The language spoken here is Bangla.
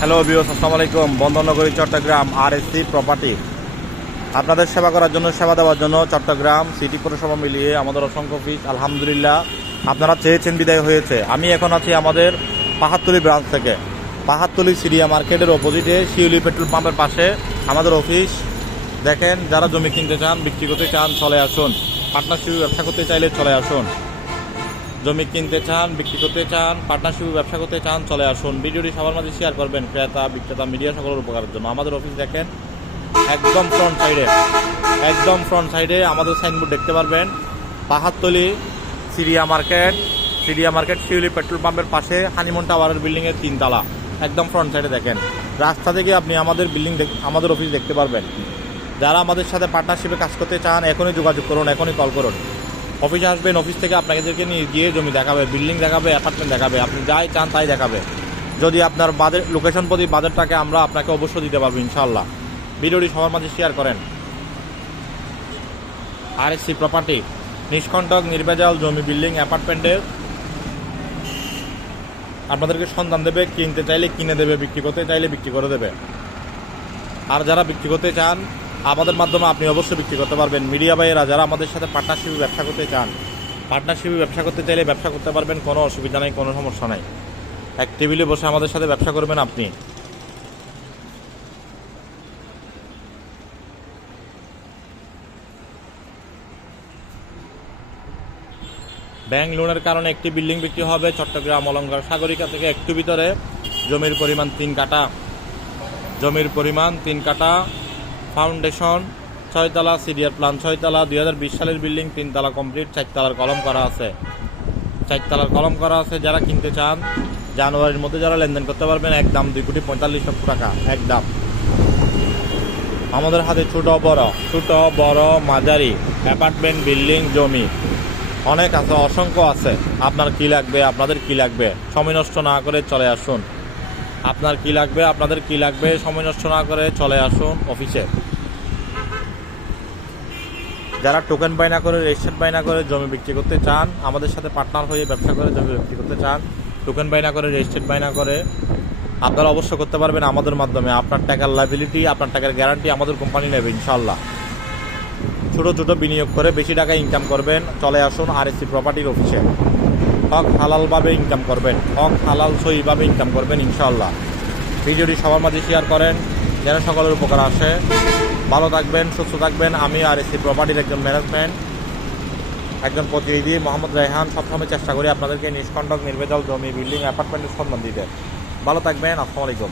হ্যালো বিওস আসসালামু আলাইকুম বন্দরনগরী, Chattogram R S C property আপনাদের সেবা করার জন্য, সেবা দেওয়ার জন্য চট্টগ্রাম সিটি পৌরসভা মিলিয়ে আমাদের অসংখ্য অফিস আলহামদুলিল্লাহ, আপনারা চেয়েছেন বিদায় হয়েছে। আমি এখন আছি আমাদের পাহাড়তলি ব্রাঞ্চ থেকে। পাহাড়তলি সিরিয়া মার্কেটের অপোজিটে শিউলি পেট্রোল পাম্পের পাশে আমাদের অফিস দেখেন, যারা জমি কিনতে চান, বিক্রি করতে চান, চলে আসুন। পার্টনারশিপ ব্যবসা করতে চাইলে চলে আসুন। জমি কিনতে চান, বিক্রি করতে চান পার্টনারশিপ ব্যবসা করতে চান, চলে আসুন। ভিডিওটি সবার মাঝে শেয়ার করবেন। ক্রেতা, বিক্রেতা, মিডিয়া সকলের উপকারের জন্য। আমাদের অফিস দেখেন, একদম ফ্রন্ট সাইডে একদম ফ্রন্ট সাইডে আমাদের সাইনবোর্ড দেখতে পারবেন। Pahartali Syria market. Syria market, Shiuli petrol পাম্পের পাশে হানিমন টাওয়ারের বিল্ডিংয়ের তিনতলা। একদম ফ্রন্ট সাইডে দেখেন। রাস্তা থেকে আপনি আমাদের বিল্ডিং আমাদের অফিস দেখতে পারবেন। যারা আমাদের সাথে পার্টনারশিপে কাজ করতে চান, এখনই যোগাযোগ করুন, এখনই কল করুন। অফিসে আসবেন, অফিস থেকে আপনাদেরকে নিয়ে গিয়ে জমি দেখাবে, বিল্ডিং দেখাবে অ্যাপার্টমেন্ট দেখাবে, আপনি যাই চান তাই দেখাবে। যদি আপনার বাজেট লোকেশন প্রতি বাজেটটাকে আমরা আপনাকে অবশ্যই দিতে পারব ইনশাল্লাহ ভিডিওটি সবার মাঝে শেয়ার করেন। আর এস সি প্রপার্টি নিষ্কণ্টক নির্ভেজাল জমি, বিল্ডিং অ্যাপার্টমেন্টের আপনাদেরকে সন্ধান দেবে, কিনতে চাইলে কিনে দেবে, বিক্রি করতে চাইলে বিক্রি করে দেবে। আর যারা বিক্রি করতে চান আমাদের মাধ্যমে আপনি অবশ্যই বিক্রি করতে পারবেন। মিডিয়া ভাইয়েরা, যারা আমাদের সাথে পার্টনারশিপে ব্যবসা করতে চান পার্টনারশিপে ব্যবসা করতে চাইলে ব্যবসা করতে পারবেন, কোনো অসুবিধা নেই, কোনো সমস্যা নাই। এক টেবিলে বসে আমাদের সাথে ব্যবসা করবেন আপনি। ব্যাংক লোনের কারণে একটি বিল্ডিং বিক্রি হবে চট্টগ্রাম অলঙ্কার সাগরিকা থেকে একটু ভিতরে। জমির পরিমাণ তিন কাটা জমির পরিমাণ তিন কাটা ফাউন্ডেশন, ছয়তলা সিরিয়ার প্ল্যান ছয়তলা, দুই হাজার বিশ সালের বিল্ডিং, তিনতলা কমপ্লিট, চারতলার কলম করা আছে। চারতলার কলম করা আছে, যারা কিনতে চান, জানুয়ারির মধ্যে যারা লেনদেন করতে পারবেন, একদম দুই কোটি পঁয়তাল্লিশ লক্ষ টাকা, একদম। আমাদের হাতে ছোট বড় ছোট বড় মাঝারি অ্যাপার্টমেন্ট, বিল্ডিং, জমি। অনেক আছে, অসংখ্য আছে। আপনার কি লাগবে, আপনাদের কি লাগবে? সময় নষ্ট না করে চলে আসুন। আপনার কি লাগবে, আপনাদের কি লাগবে, সময় নষ্ট না করে চলে আসুন অফিসে। যারা টোকেন বাইনা করে রেজিস্টার বাইনা করে জমি বিক্রি করতে চান, আমাদের সাথে পার্টনার হয়ে ব্যবসা করে জমি বিক্রি করতে চান টোকেন বাইনা করে রেজিস্টার বাইনা করে, আপনারা অবশ্য করতে পারবেন আমাদের মাধ্যমে। আপনার টাকার লাইবিলিটি আপনার টাকার গ্যারান্টি আমাদের কোম্পানি নেবে ইনশাল্লাহ ছোটো ছোটো বিনিয়োগ করে বেশি টাকা ইনকাম করবেন। চলে আসুন আর এসি প্রপার্টির অফিসে হক হালালভাবে ইনকাম করবেন। হক হালাল সহিভাবে ইনকাম করবেন ইনশাল্লাহ ভিডিওটি সবার মাঝে শেয়ার করেন। যেন সকলের উপকার আসে, ভালো থাকবেন, সুস্থ থাকবেন। আমি আর এসি প্রপার্টির একজন ম্যানেজমেন্ট একজন প্রতিনিধি মোহাম্মদ রেহান। সবসময় চেষ্টা করি আপনাদেরকে নিষ্কণ্টক নির্ভেজাল জমি, বিল্ডিং অ্যাপার্টমেন্টের সম্মান দিতে ভালো থাকবেন, আসসালামু আলাইকুম।